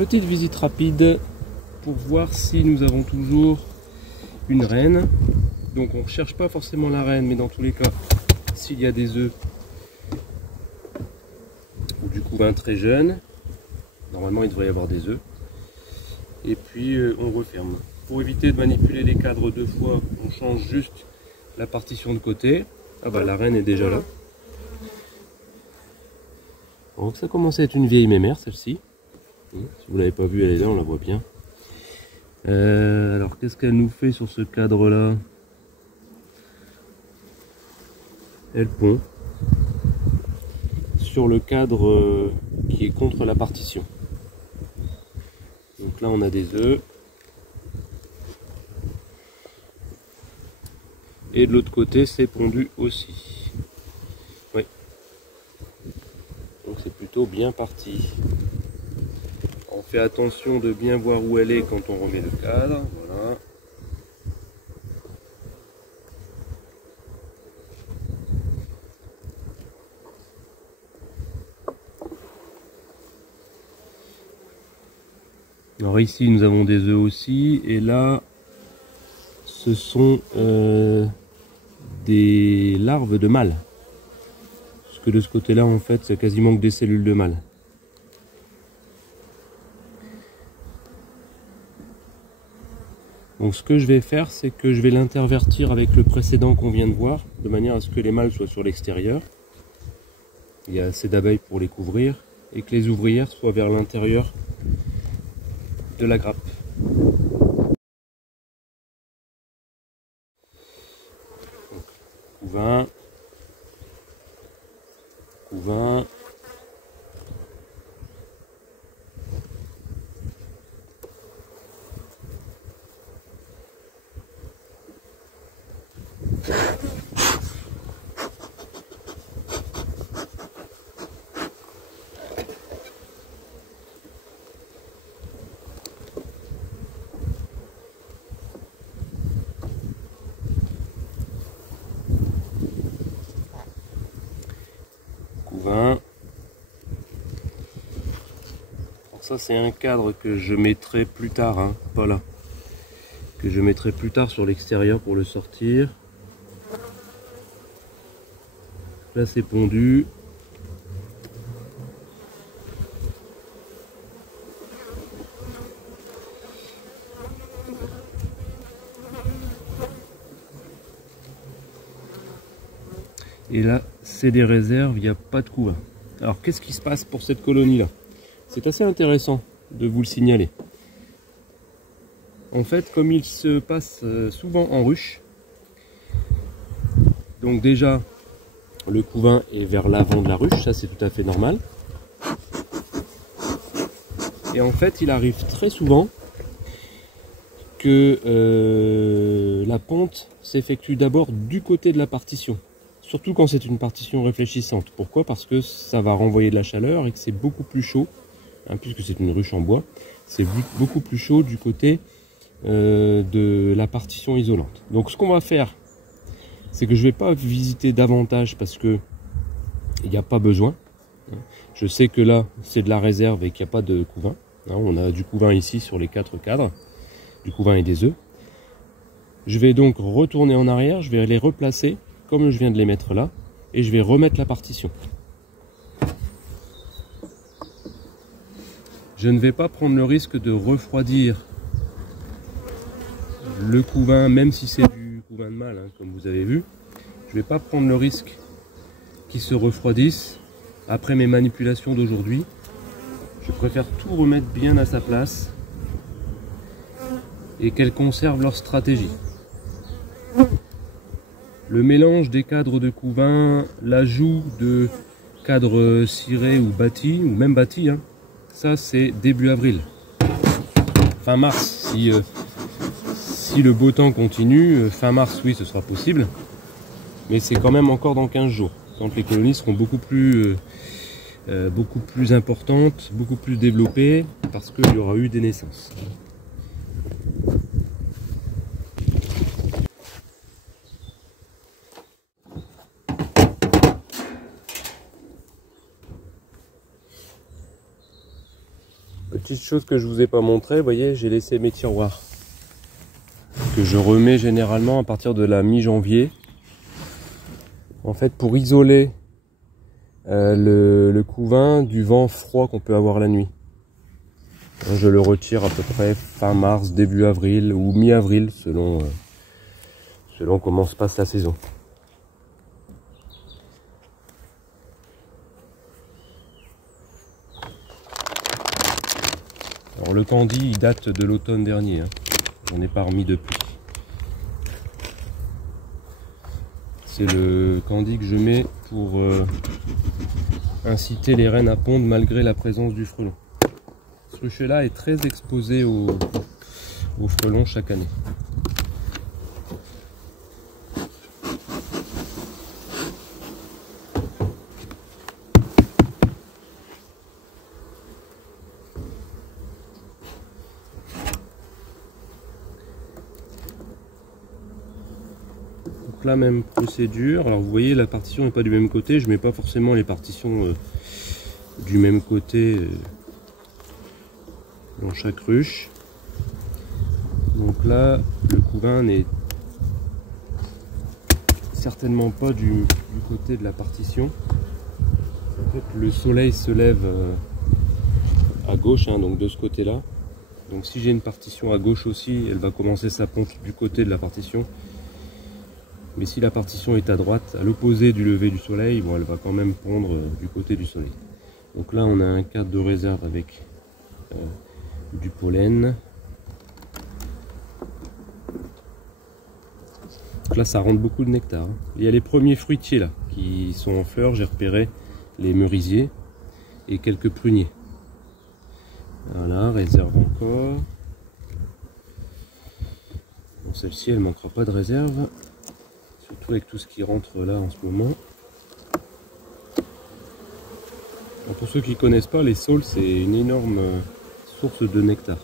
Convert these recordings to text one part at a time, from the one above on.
petite visite rapide pour voir si nous avons toujours une reine. Donc on ne cherche pas forcément la reine, mais dans tous les cas, s'il y a des œufs ou du couvain très jeune, normalement il devrait y avoir des œufs. Et puis on referme. Pour éviter de manipuler les cadres deux fois, on change juste la partition de côté. Ah bah la reine est déjà là. Donc ça commence à être une vieille mémère celle-ci. Si vous ne l'avez pas vue, elle est là, on la voit bien. Alors qu'est-ce qu'elle nous fait sur ce cadre là? Elle pond sur le cadre qui est contre la partition. Donc là on a des œufs. Et de l'autre côté c'est pondu aussi. Oui. Donc c'est plutôt bien parti. On fait attention de bien voir où elle est quand on remet le cadre. Voilà. Alors ici nous avons des œufs aussi. Et là ce sont des larves de mâles. Parce que de ce côté-là, en fait, c'est quasiment que des cellules de mâles. Donc ce que je vais faire, c'est que je vais l'intervertir avec le précédent qu'on vient de voir, de manière à ce que les mâles soient sur l'extérieur. Il y a assez d'abeilles pour les couvrir, et que les ouvrières soient vers l'intérieur de la grappe. Couvain, couvain, couvain. Ça c'est un cadre que je mettrai plus tard, hein, pas là. Que je mettrai plus tard sur l'extérieur pour le sortir. Là c'est pondu. Et là c'est des réserves, il n'y a pas de couvain. Alors qu'est-ce qui se passe pour cette colonie là? C'est assez intéressant de vous le signaler. En fait, comme il se passe souvent en ruche, donc déjà le couvain est vers l'avant de la ruche, ça c'est tout à fait normal. Et en fait il arrive très souvent que la ponte s'effectue d'abord du côté de la partition. Surtout quand c'est une partition réfléchissante. Pourquoi? Parce que ça va renvoyer de la chaleur et que c'est beaucoup plus chaud, hein, puisque c'est une ruche en bois, c'est beaucoup plus chaud du côté de la partition isolante. Donc ce qu'on va faire, c'est que je ne vais pas visiter davantage parce que il n'y a pas besoin. Je sais que là c'est de la réserve et qu'il n'y a pas de couvain. On a du couvain ici sur les 4 cadres, du couvain et des œufs. Je vais donc retourner en arrière, je vais les replacer comme je viens de les mettre là, et je vais remettre la partition. Je ne vais pas prendre le risque de refroidir le couvain, même si c'est du couvain de mâle, hein, comme vous avez vu. Je ne vais pas prendre le risque qu'il se refroidisse après mes manipulations d'aujourd'hui. Je préfère tout remettre bien à sa place et qu'elles conservent leur stratégie. Le mélange des cadres de couvain, l'ajout de cadres cirés ou bâtis, ou même bâtis, hein, ça c'est début avril. Fin mars, si le beau temps continue, fin mars oui ce sera possible. Mais c'est quand même encore dans 15 jours, quand les colonies seront beaucoup plus importantes, beaucoup plus développées, parce qu'il y aura eu des naissances. Petite chose que je vous ai pas montré, vous voyez, j'ai laissé mes tiroirs que je remets généralement à partir de la mi-janvier. En fait, pour isoler le couvain du vent froid qu'on peut avoir la nuit. Je le retire à peu près fin mars, début avril ou mi-avril selon comment se passe la saison. Alors le candy il date de l'automne dernier, hein. J'en ai pas remis depuis. C'est le candy que je mets pour inciter les rennes à pondre malgré la présence du frelon. Ce rucher-là est très exposé aux frelons chaque année. Donc là, même procédure. Alors vous voyez, la partition n'est pas du même côté. Je mets pas forcément les partitions du même côté dans chaque ruche. Donc là, le couvain n'est certainement pas du côté de la partition. En fait, le soleil se lève à gauche, hein, donc de ce côté-là. Donc si j'ai une partition à gauche aussi, elle va commencer sa ponte du côté de la partition. Mais si la partition est à droite, à l'opposé du lever du soleil, bon, elle va quand même pondre du côté du soleil. Donc là, on a un cadre de réserve avec du pollen. Donc là, ça rentre beaucoup de nectar. Il y a les premiers fruitiers là qui sont en fleurs. J'ai repéré les merisiers et quelques pruniers. Voilà, réserve encore. Bon, celle-ci, elle manquera pas de réserve. Surtout avec tout ce qui rentre là en ce moment. Alors pour ceux qui ne connaissent pas, les saules, c'est une énorme source de nectar.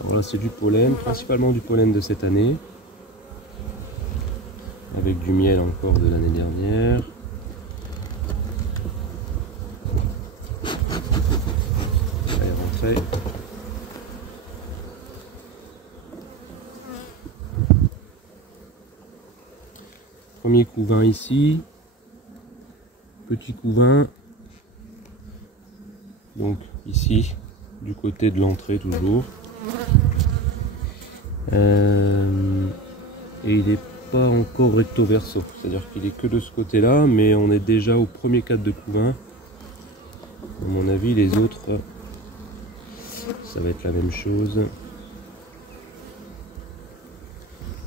Alors là, c'est du pollen, principalement du pollen de cette année. Avec du miel encore de l'année dernière. Elle est rentrée. Premier couvain ici. Petit couvain. Donc ici, du côté de l'entrée toujours. Et il n'est pas encore recto verso, c'est-à-dire qu'il est que de ce côté-là, mais on est déjà au premier cadre de couvain. À mon avis, les autres, ça va être la même chose.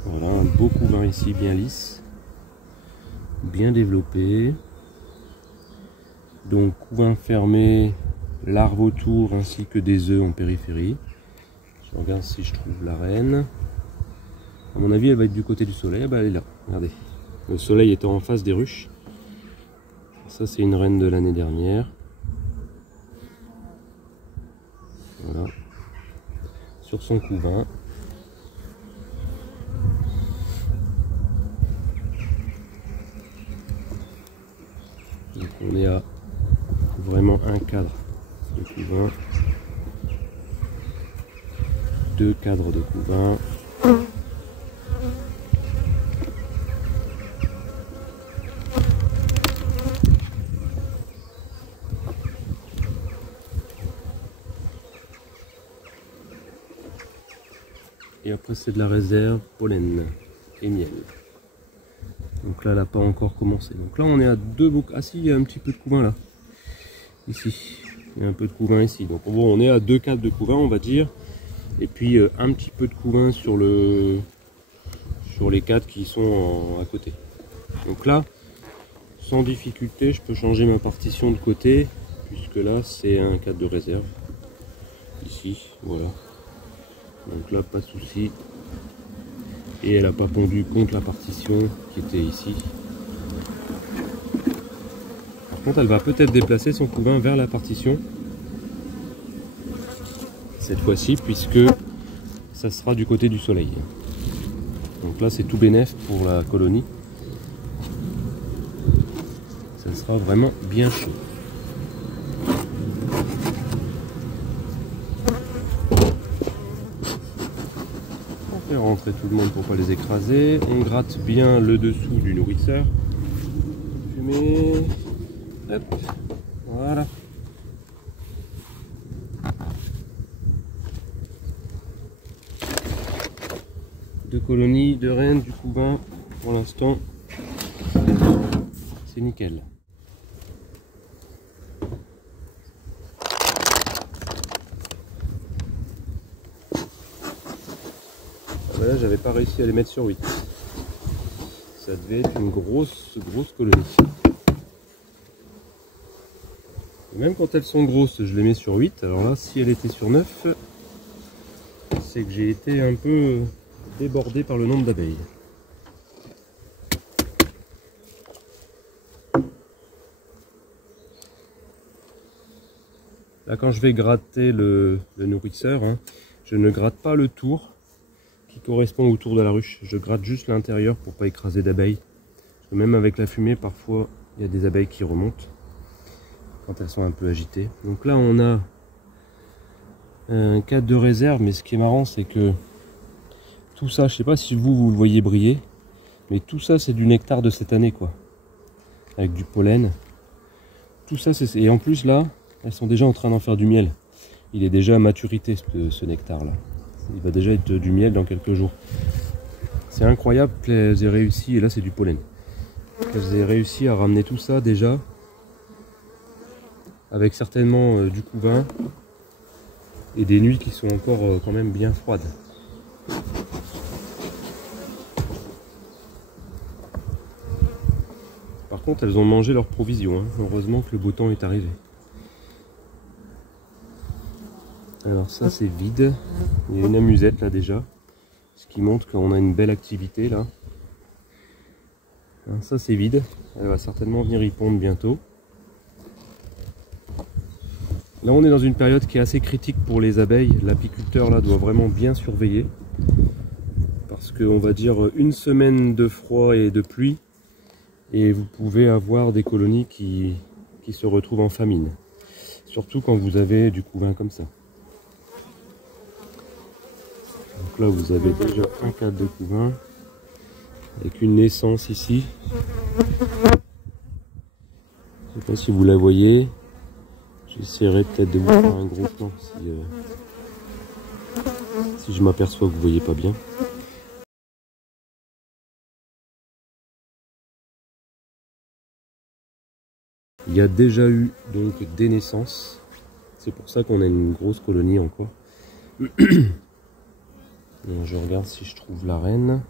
Voilà, un beau couvain ici, bien lisse, bien développé. Donc couvain fermé, larves autour ainsi que des œufs en périphérie. Je regarde si je trouve la reine. À mon avis, elle va être du côté du soleil. Ah bah, elle est là, regardez. Le soleil étant en face des ruches. Ça, c'est une reine de l'année dernière. Voilà. Sur son couvain. Donc on est à vraiment un cadre de couvain. Deux cadres de couvain. Et après c'est de la réserve, pollen et miel. Donc là elle n'a pas encore commencé. Donc là on est à deux boucles. Ah si, il y a un petit peu de couvain là. Ici. Il y a un peu de couvain ici. Donc bon, on est à deux cadres de couvain on va dire. Et puis un petit peu de couvain sur les cadres qui sont à côté. Donc là, sans difficulté, je peux changer ma partition de côté. Puisque là c'est un cadre de réserve. Ici, voilà. Donc là, pas de souci. Et elle n'a pas pondu contre la partition qui était ici. Par contre, elle va peut-être déplacer son couvain vers la partition. Cette fois-ci, puisque ça sera du côté du soleil. Donc là, c'est tout bénef pour la colonie. Ça sera vraiment bien chaud. montrer tout le monde pour pas les écraser. On gratte bien le dessous du nourrisseur. Fumée. Hop. Voilà. Deux colonies de rennes du couvain pour l'instant. C'est nickel. Là, j'avais pas réussi à les mettre sur 8. Ça devait être une grosse colonie. Et même quand elles sont grosses, je les mets sur 8. Alors là, si elle était sur 9, c'est que j'ai été un peu débordé par le nombre d'abeilles. Là, quand je vais gratter le nourrisseur, hein, je ne gratte pas le tour qui correspond au tour de la ruche. Je gratte juste l'intérieur pour pas écraser d'abeilles. Parce que même avec la fumée, parfois, il y a des abeilles qui remontent quand elles sont un peu agitées. Donc là, on a un cadre de réserve, mais ce qui est marrant, c'est que tout ça, je sais pas si vous le voyez briller, mais tout ça, c'est du nectar de cette année, quoi. Avec du pollen. Tout ça, c'est... Et en plus, là, elles sont déjà en train d'en faire du miel. Il est déjà à maturité, ce nectar-là. Il va déjà être du miel dans quelques jours. C'est incroyable qu'elles aient réussi, et là c'est du pollen, qu'elles aient réussi à ramener tout ça déjà, avec certainement du couvain, et des nuits qui sont encore quand même bien froides. Par contre, elles ont mangé leurs provisions, hein. Heureusement que le beau temps est arrivé. Alors ça c'est vide, il y a une amusette là déjà, ce qui montre qu'on a une belle activité là. Alors, ça c'est vide, elle va certainement venir y pondre bientôt. Là on est dans une période qui est assez critique pour les abeilles, l'apiculteur là doit vraiment bien surveiller. Parce qu'on va dire une semaine de froid et de pluie, et vous pouvez avoir des colonies qui se retrouvent en famine. Surtout quand vous avez du couvain comme ça. Donc là vous avez déjà un cadre de couvain avec une naissance ici. Je ne sais pas si vous la voyez. J'essaierai peut-être de vous faire un gros plan si je m'aperçois que vous ne voyez pas bien. Il y a déjà eu donc des naissances. C'est pour ça qu'on a une grosse colonie encore. Donc, je regarde si je trouve la reine.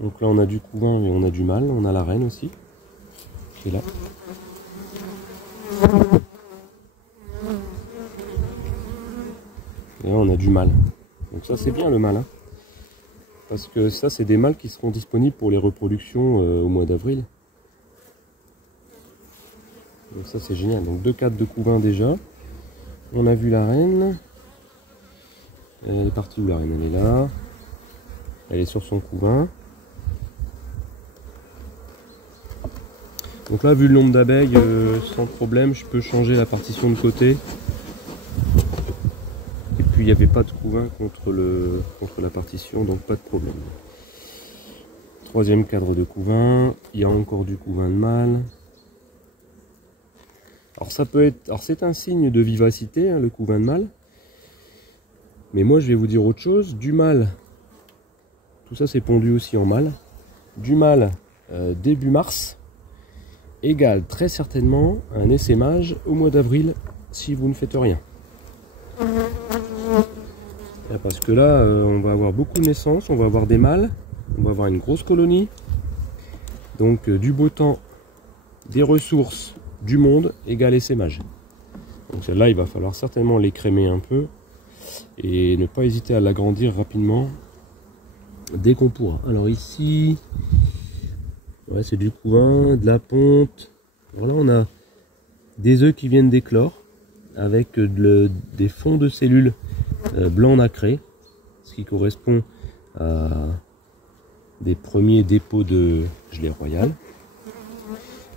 Donc là on a du couvain et on a du mâle. On a la reine aussi qui est là. Et là on a du mâle. Donc ça c'est bien le mâle, hein, parce que ça c'est des mâles qui seront disponibles pour les reproductions au mois d'avril. Donc ça c'est génial. Donc 2 cadres de couvain déjà. On a vu la reine. Elle est partie où la reine? Elle est là. Elle est sur son couvain. Donc là vu le nombre d'abeilles, sans problème je peux changer la partition de côté. Et puis il n'y avait pas de couvain contre la partition, donc pas de problème. 3e cadre de couvain. Il y a encore du couvain de mâle. Alors ça peut être, alors c'est un signe de vivacité, hein, le couvain de mâle. Mais moi je vais vous dire autre chose. Du mâle, tout ça c'est pondu aussi en mâle. Du mâle début mars égale très certainement un essaimage au mois d'avril si vous ne faites rien. Parce que là on va avoir beaucoup de naissances, on va avoir des mâles, on va avoir une grosse colonie. Donc du beau temps, des ressources, du monde égale essaimage. Donc celle-là il va falloir certainement l'écrémer un peu et ne pas hésiter à l'agrandir rapidement dès qu'on pourra. Alors ici, ouais, c'est du couvain, de la ponte. Voilà, on a des œufs qui viennent d'éclore avec des fonds de cellules blancs nacrés, ce qui correspond à des premiers dépôts de gelée royale.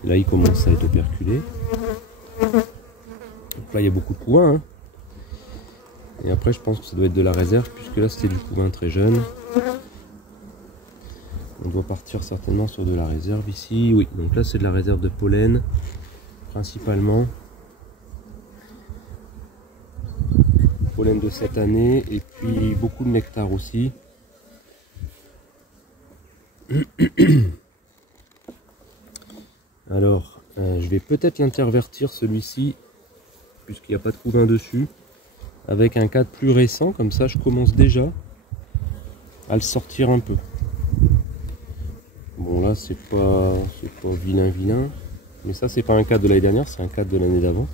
Là il commence à être operculé. Donc là il y a beaucoup de couvains, hein. Et après je pense que ça doit être de la réserve, puisque là c'était du couvain très jeune. On doit partir certainement sur de la réserve ici. Oui, donc là c'est de la réserve de pollen principalement. Pollen de cette année et puis beaucoup de nectar aussi. Alors je vais peut-être l'intervertir celui-ci, puisqu'il n'y a pas de couvain dessus, avec un cadre plus récent, comme ça je commence déjà à le sortir un peu. Bon là c'est pas vilain, mais ça c'est pas un cadre de l'année dernière, c'est un cadre de l'année d'avant.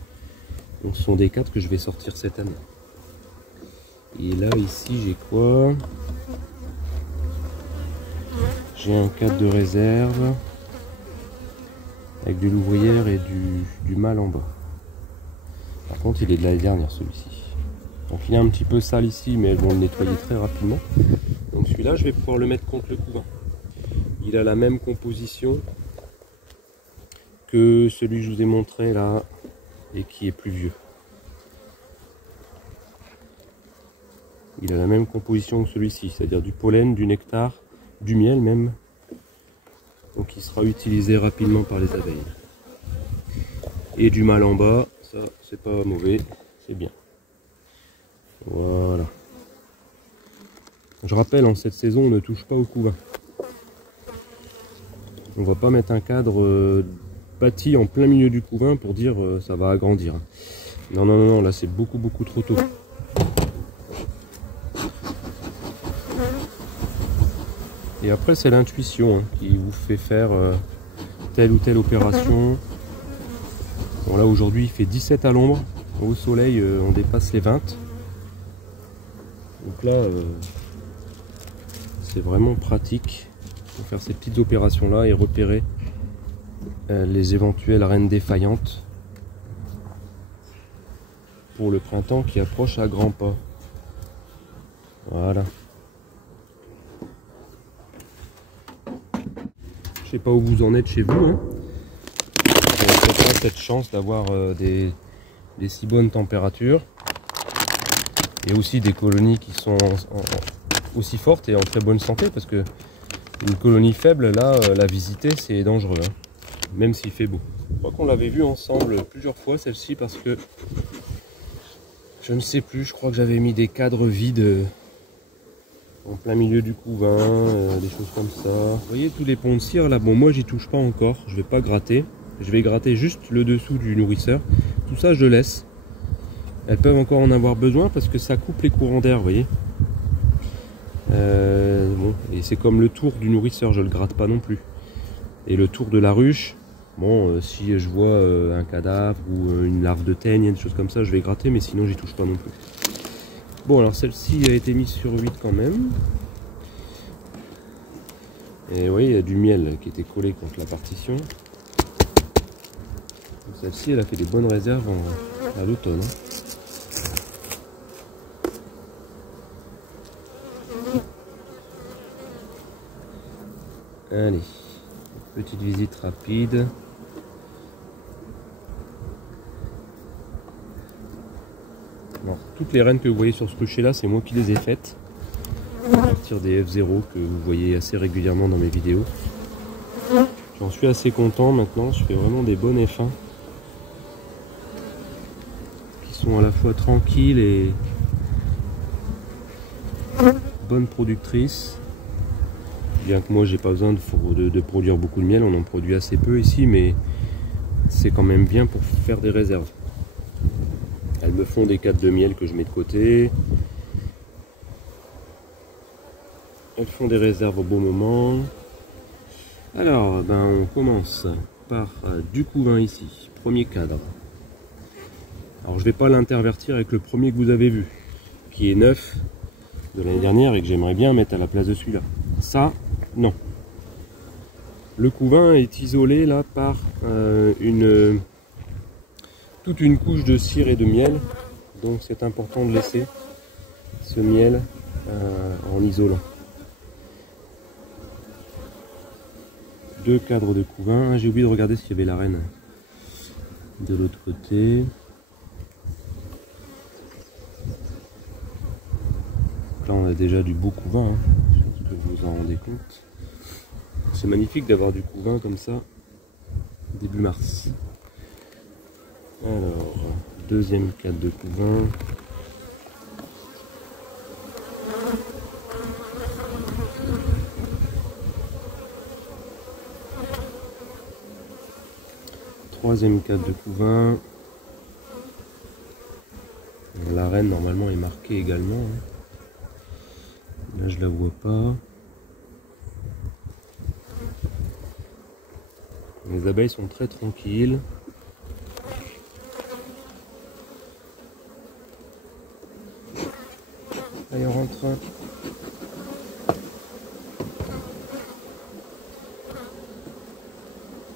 Donc ce sont des cadres que je vais sortir cette année. Et là ici j'ai quoi? J'ai un cadre de réserve avec de l'ouvrière et du mâle en bas. Par contre il est de l'année dernière celui-ci. Donc il est un petit peu sale ici, mais elles vont le nettoyer très rapidement. Donc celui-là je vais pouvoir le mettre contre le couvain. Il a la même composition que celui que je vous ai montré là et qui est plus vieux. Il a la même composition que celui-ci, c'est-à-dire du pollen, du nectar, du miel même. Donc il sera utilisé rapidement par les abeilles. Et du mâle en bas, ça c'est pas mauvais, c'est bien. Voilà. Je rappelle, en cette saison on ne touche pas au couvain. On va pas mettre un cadre bâti en plein milieu du couvain pour dire ça va agrandir. Non, non, non, non, là c'est beaucoup trop tôt. Et après c'est l'intuition hein, qui vous fait faire telle ou telle opération. Bon là aujourd'hui il fait 17 à l'ombre, au soleil on dépasse les 20. Donc là c'est vraiment pratique pour faire ces petites opérations là et repérer les éventuelles reines défaillantes pour le printemps qui approche à grands pas. Voilà. Je sais pas où vous en êtes chez vous, hein. On n'a pas cette chance d'avoir des si bonnes températures et aussi des colonies qui sont aussi fortes et en très bonne santé, parce que une colonie faible là, la visiter c'est dangereux hein, même s'il fait beau. Je crois qu'on l'avait vu ensemble plusieurs fois celle-ci, parce que je ne sais plus, je crois que j'avais mis des cadres vides en plein milieu du couvain, des choses comme ça. Vous voyez tous les ponts de cire là, bon moi j'y touche pas encore, je vais pas gratter. Je vais gratter juste le dessous du nourrisseur. Tout ça je laisse. Elles peuvent encore en avoir besoin parce que ça coupe les courants d'air, vous voyez. Bon, et c'est comme le tour du nourrisseur, je le gratte pas non plus. Et le tour de la ruche, bon, si je vois un cadavre ou une larve de teigne, des choses comme ça, je vais gratter, mais sinon j'y touche pas non plus. Bon, alors celle-ci a été mise sur 8 quand même. Et oui, il y a du miel qui était collé contre la partition. Celle-ci, elle a fait des bonnes réserves à l'automne. Allez, petite visite rapide. Alors, toutes les reines que vous voyez sur ce rucher là, c'est moi qui les ai faites. À partir des F0 que vous voyez assez régulièrement dans mes vidéos. J'en suis assez content maintenant, je fais vraiment des bonnes F1. Qui sont à la fois tranquilles et bonnes productrices. Bien que moi j'ai pas besoin de produire beaucoup de miel, on en produit assez peu ici, mais c'est quand même bien pour faire des réserves. Elles me font des cadres de miel que je mets de côté. Elles font des réserves au bon moment. Alors, ben, on commence par du couvain ici, premier cadre. Alors je vais pas l'intervertir avec le premier que vous avez vu, qui est neuf de l'année dernière et que j'aimerais bien mettre à la place de celui-là. Ça, non. Le couvain est isolé là par toute une couche de cire et de miel, donc c'est important de laisser ce miel en isolant. Deux cadres de couvain. J'ai oublié de regarder s'il y avait la reine. De l'autre côté. Là on a déjà du beau couvain, hein. Je pense que vous vous en rendez compte. C'est magnifique d'avoir du couvain comme ça début mars. Alors, deuxième cadre de couvain. Troisième cadre de couvain. La reine normalement est marquée également, hein. Là je la vois pas. Les abeilles sont très tranquilles. Allez, on rentre.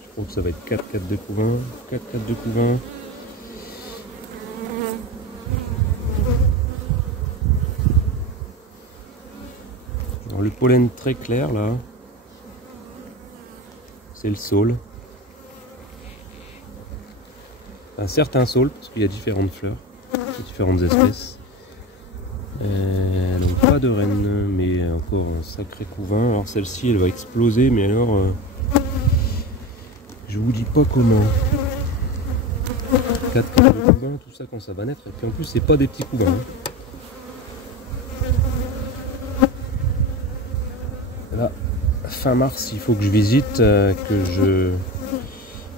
Je pense que ça va être 4 cadres de couvain. 4 cadres de couvain. Alors le pollen très clair là, c'est le saule. Un certain saule, parce qu'il y a différentes fleurs, différentes espèces. Donc pas de reine, mais encore un sacré couvain. Alors celle-ci elle va exploser, mais alors je vous dis pas comment. 4 cadres de couvain, tout ça quand ça va naître. Et puis en plus c'est pas des petits couvains, hein. Là, fin mars, il faut que je visite, que je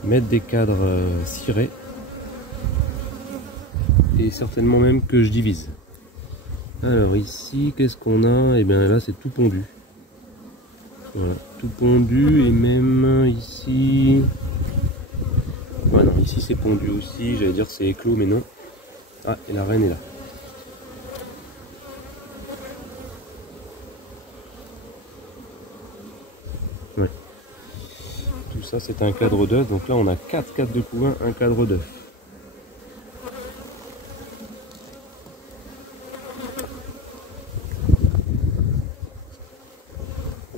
mette des cadres cirés. Et certainement même que je divise. Alors ici, qu'est-ce qu'on a? Et bien là, c'est tout pondu. Voilà, tout pondu, et même ici... Ouais, non, ici c'est pondu aussi, j'allais dire c'est éclos, mais non. Ah, et la reine est là. Ouais. Tout ça c'est un cadre d'œuf, donc là on a 4 cadres de couvain, un cadre d'œuf.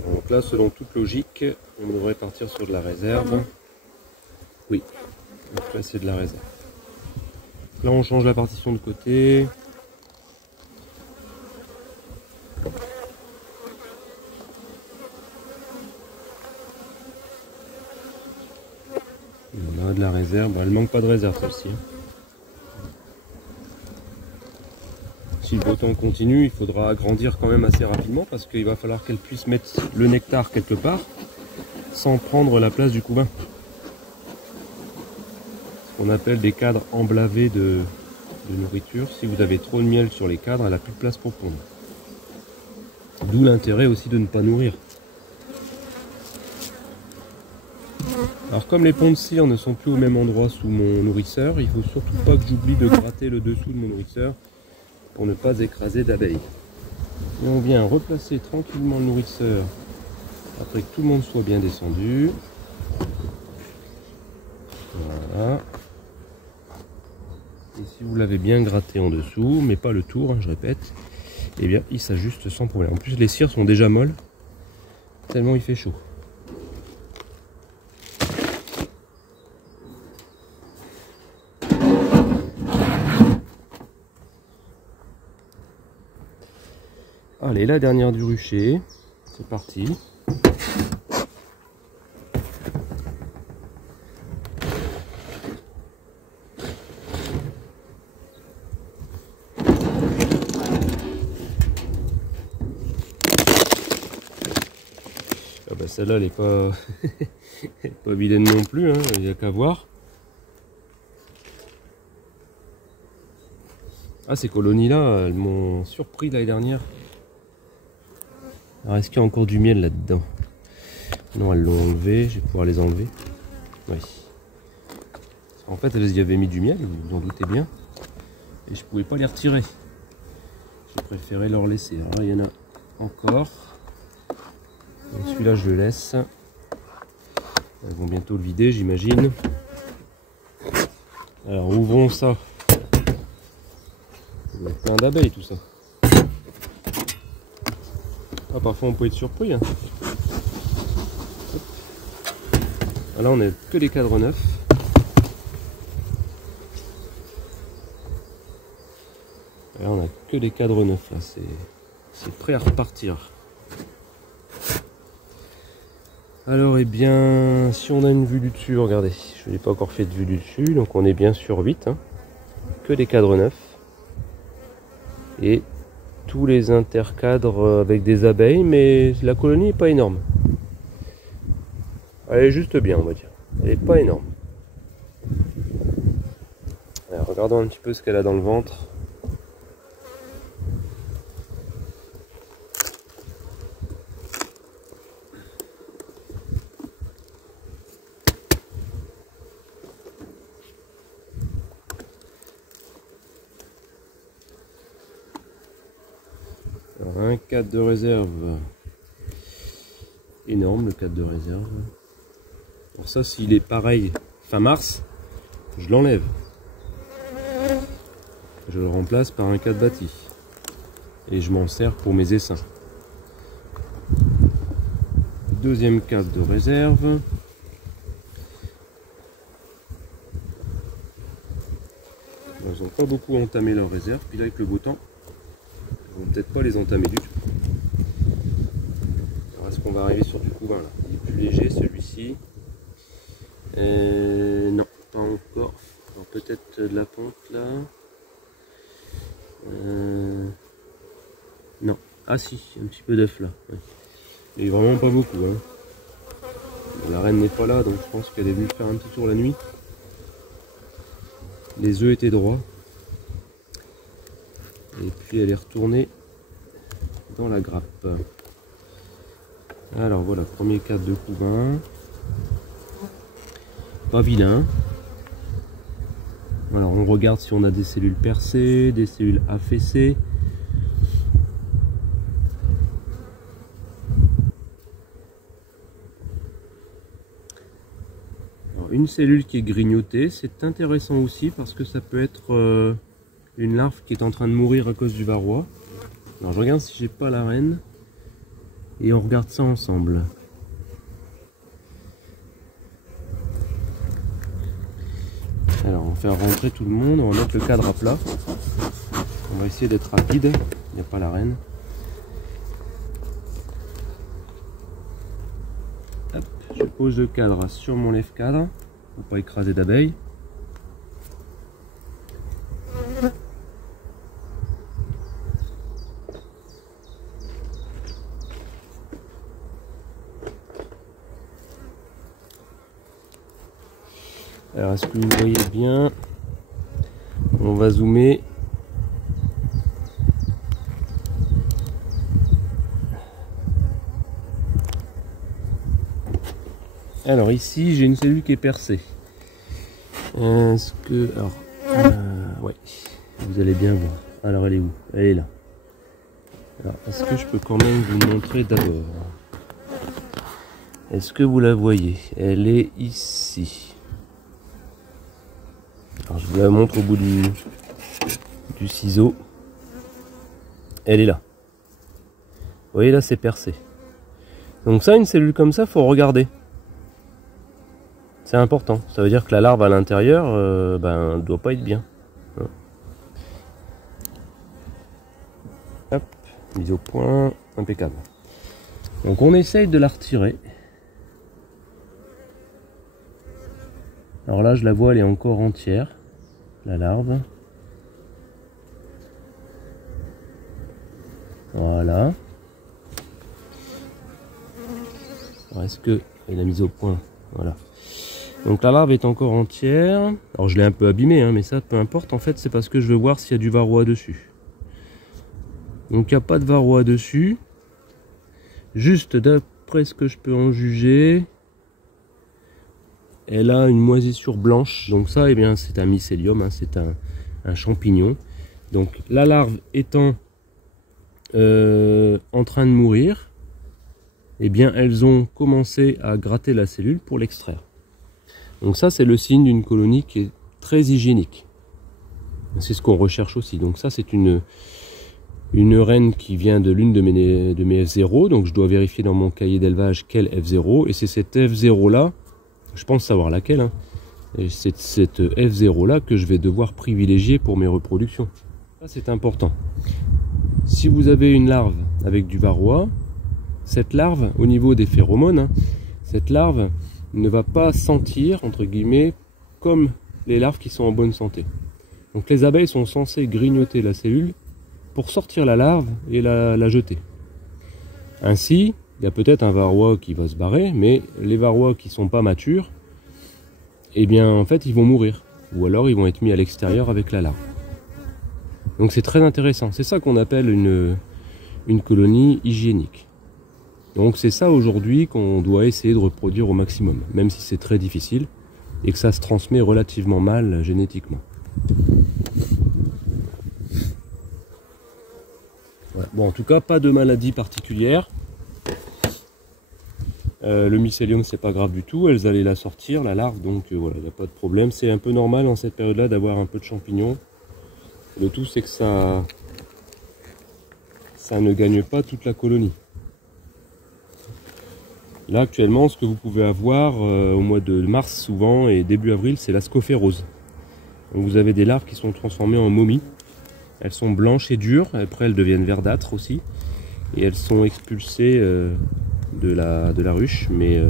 Donc là, selon toute logique, on devrait partir sur de la réserve. Oui, donc là c'est de la réserve. Là on change la partition de côté. On a de la réserve, elle manque pas de réserve celle-ci. Si le beau temps continue, il faudra agrandir quand même assez rapidement parce qu'il va falloir qu'elle puisse mettre le nectar quelque part sans prendre la place du couvain. Ce qu'on appelle des cadres emblavés de nourriture. Si vous avez trop de miel sur les cadres, elle n'a plus de place pour pondre. D'où l'intérêt aussi de ne pas nourrir. Alors comme les ponts de cire ne sont plus au même endroit sous mon nourrisseur, il ne faut surtout pas que j'oublie de gratter le dessous de mon nourrisseur pour ne pas écraser d'abeilles. Et on vient replacer tranquillement le nourrisseur après que tout le monde soit bien descendu. Voilà. Et si vous l'avez bien gratté en dessous, mais pas le tour, hein, je répète, eh bien il s'ajuste sans problème. En plus les cires sont déjà molles, tellement il fait chaud. Allez, la dernière du rucher, c'est parti. Ah bah celle-là, elle n'est pas, pas vilaine non plus, hein, il n'y a qu'à voir. Ah, ces colonies-là, elles m'ont surpris l'année dernière. Alors, est-ce qu'il y a encore du miel là-dedans? Non, elles l'ont enlevé, je vais pouvoir les enlever. Oui. En fait, elles y avaient mis du miel, vous en doutez bien. Et je pouvais pas les retirer. J'ai préféré leur laisser. Alors, il y en a encore. Celui-là, je le laisse. Elles vont bientôt le vider, j'imagine. Alors, ouvrons ça. Il y a plein d'abeilles, tout ça. Ah, parfois on peut être surpris. Hein. Là on n'a que des cadres neufs. que des cadres neufs là, c'est prêt à repartir. Alors eh bien, si on a une vue du dessus, regardez, je n'ai pas encore fait de vue du dessus, donc on est bien sur 8, hein, que des cadres neufs. Et tous les intercadres avec des abeilles, mais la colonie n'est pas énorme. Elle est juste bien, on va dire. Elle n'est pas énorme. Alors, regardons un petit peu ce qu'elle a dans le ventre. Alors, un cadre de réserve. Énorme le cadre de réserve. Pour ça, s'il est pareil fin mars, je l'enlève. Je le remplace par un cadre bâti. Et je m'en sers pour mes essaims. Deuxième cadre de réserve. Ils n'ont pas beaucoup entamé leur réserve. Puis là, avec le beau temps, ils vont peut-être pas les entamer du tout. Alors, est-ce qu'on va arriver sur du couvain là? Il est plus léger celui-ci. Non, pas encore. Alors peut-être de la ponte là. Non. Ah si, un petit peu d'œuf là. Ouais. Mais vraiment pas beaucoup. Hein. Bon, la reine n'est pas là, donc je pense qu'elle est venue faire un petit tour la nuit. Les œufs étaient droits. Et puis elle est retournée dans la grappe. Alors voilà, premier cadre de couvain. Pas vilain. Alors on regarde si on a des cellules percées, des cellules affaissées. Alors, une cellule qui est grignotée, c'est intéressant aussi parce que ça peut être une larve qui est en train de mourir à cause du varroa. Alors je regarde si j'ai pas la reine et on regarde ça ensemble. Alors on va faire rentrer tout le monde, on va mettre le cadre à plat. On va essayer d'être rapide, il n'y a pas la reine. Hop, je pose le cadre sur mon lève-cadre pour pas écraser d'abeilles. Alors est-ce que vous voyez bien? On va zoomer. Alors ici j'ai une cellule qui est percée. Est-ce que... Alors... ouais, vous allez bien voir. Alors elle est où? Elle est là. Alors est-ce que je peux quand même vous montrer d'abord? Est-ce que vous la voyez? Elle est ici. Alors je vous la montre au bout du ciseau. Elle est là. Vous voyez là, c'est percé. Donc ça, une cellule comme ça, faut regarder. C'est important. Ça veut dire que la larve à l'intérieur, doit pas être bien. Hop, mise au point, impeccable. Donc on essaye de la retirer. Alors là, je la vois, elle est encore entière, la larve. Voilà. Est-ce que elle a mise au point? Voilà. Donc la larve est encore entière. Alors je l'ai un peu abîmée, hein, mais ça, peu importe. En fait, c'est parce que je veux voir s'il y a du varroa dessus. Donc il n'y a pas de varroa dessus. Juste d'après ce que je peux en juger, elle a une moisissure blanche. Donc ça, eh bien, c'est un mycélium, hein, c'est un champignon. Donc la larve étant en train de mourir, eh bien, elles ont commencé à gratter la cellule pour l'extraire. Donc ça, c'est le signe d'une colonie qui est très hygiénique. C'est ce qu'on recherche aussi. Donc ça, c'est une reine qui vient de l'une de mes F0. Donc je dois vérifier dans mon cahier d'élevage quelle F0. Et c'est cette F0 là, je pense savoir laquelle, hein. Et c'est cette F0 là que je vais devoir privilégier pour mes reproductions. Ça c'est important. Si vous avez une larve avec du varroa, cette larve, au niveau des phéromones, hein, cette larve ne va pas sentir, entre guillemets, comme les larves qui sont en bonne santé. Donc les abeilles sont censées grignoter la cellule pour sortir la larve et la jeter. Ainsi, il y a peut-être un varroa qui va se barrer, mais les varroas qui ne sont pas matures, eh bien en fait ils vont mourir. Ou alors ils vont être mis à l'extérieur avec la larve. Donc c'est très intéressant. C'est ça qu'on appelle une colonie hygiénique. Donc c'est ça aujourd'hui qu'on doit essayer de reproduire au maximum, même si c'est très difficile et que ça se transmet relativement mal génétiquement. Voilà. Bon, en tout cas, pas de maladie particulière. Le mycélium, c'est pas grave du tout. Elles allaient la sortir, la larve, donc voilà, il n'y a pas de problème. C'est un peu normal en cette période-là d'avoir un peu de champignons. Le tout, c'est que ça ne gagne pas toute la colonie. Là, actuellement, ce que vous pouvez avoir au mois de mars souvent et début avril, c'est la scophérose. Donc vous avez des larves qui sont transformées en momies. Elles sont blanches et dures, après elles deviennent verdâtres aussi. Et elles sont expulsées de la ruche, mais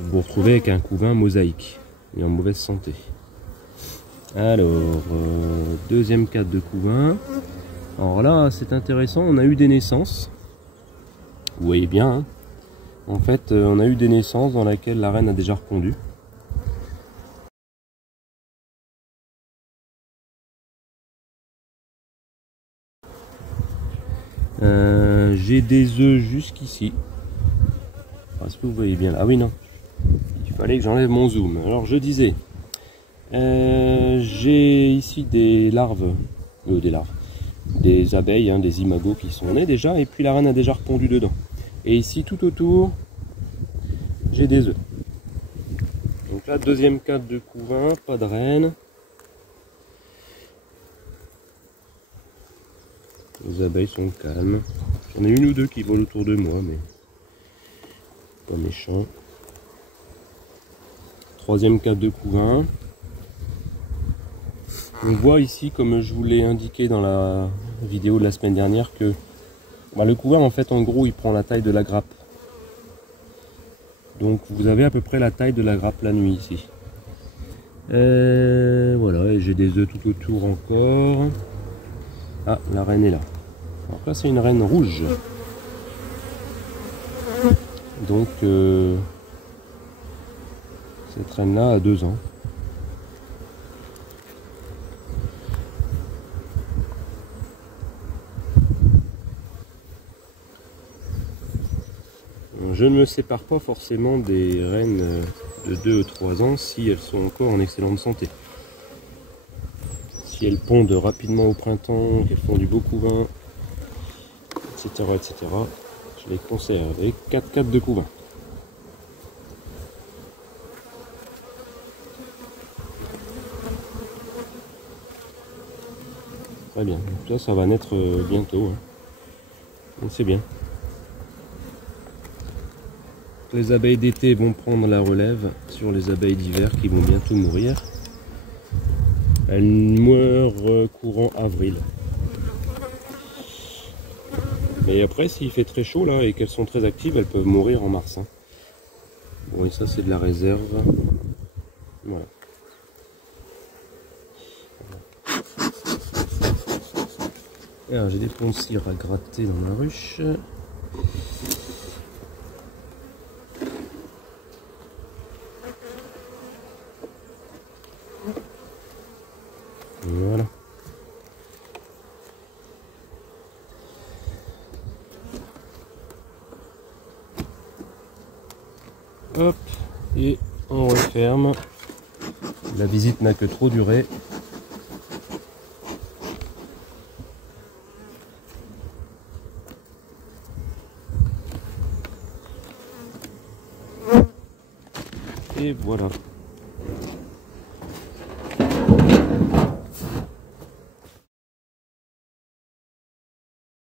vous vous retrouvez avec un couvain mosaïque et en mauvaise santé. Alors, deuxième cas de couvain. Alors là, c'est intéressant, on a eu des naissances. Vous voyez bien, hein. En fait, on a eu des naissances dans lesquelles la reine a déjà repondu. J'ai des œufs jusqu'ici. Est-ce que vous voyez bien là? Ah oui, non. Il fallait que j'enlève mon zoom. Alors, je disais, j'ai ici des larves, des abeilles, hein, des imagos qui sont nés déjà, et puis la reine a déjà repondu dedans. Et ici, tout autour, j'ai des œufs. Donc là, deuxième cadre de couvain, pas de reine. Les abeilles sont calmes. J'en ai une ou deux qui volent autour de moi, mais pas méchant. Troisième cadre de couvain. On voit ici, comme je vous l'ai indiqué dans la vidéo de la semaine dernière, que le couvain, en fait, en gros, il prend la taille de la grappe. Donc vous avez à peu près la taille de la grappe la nuit ici. Voilà, et j'ai des œufs tout autour encore. Ah, la reine est là. Alors là, c'est une reine rouge. Donc, cette reine-là a 2 ans. Je ne me sépare pas forcément des reines de 2 ou 3 ans si elles sont encore en excellente santé. Si elles pondent rapidement au printemps, qu'elles font du beau couvain, etc., etc., je les conserve avec 4 cadres de couvain. Très bien, donc ça va naître bientôt. Hein. C'est bien. Les abeilles d'été vont prendre la relève sur les abeilles d'hiver qui vont bientôt mourir. Elles meurent courant avril. Mais après, s'il fait très chaud là et qu'elles sont très actives, elles peuvent mourir en mars. Hein. Bon, et ça c'est de la réserve. Voilà. Alors j'ai des ponts de cire à gratter dans la ruche. Voilà. Hop, et on referme. La visite n'a que trop duré. Et voilà.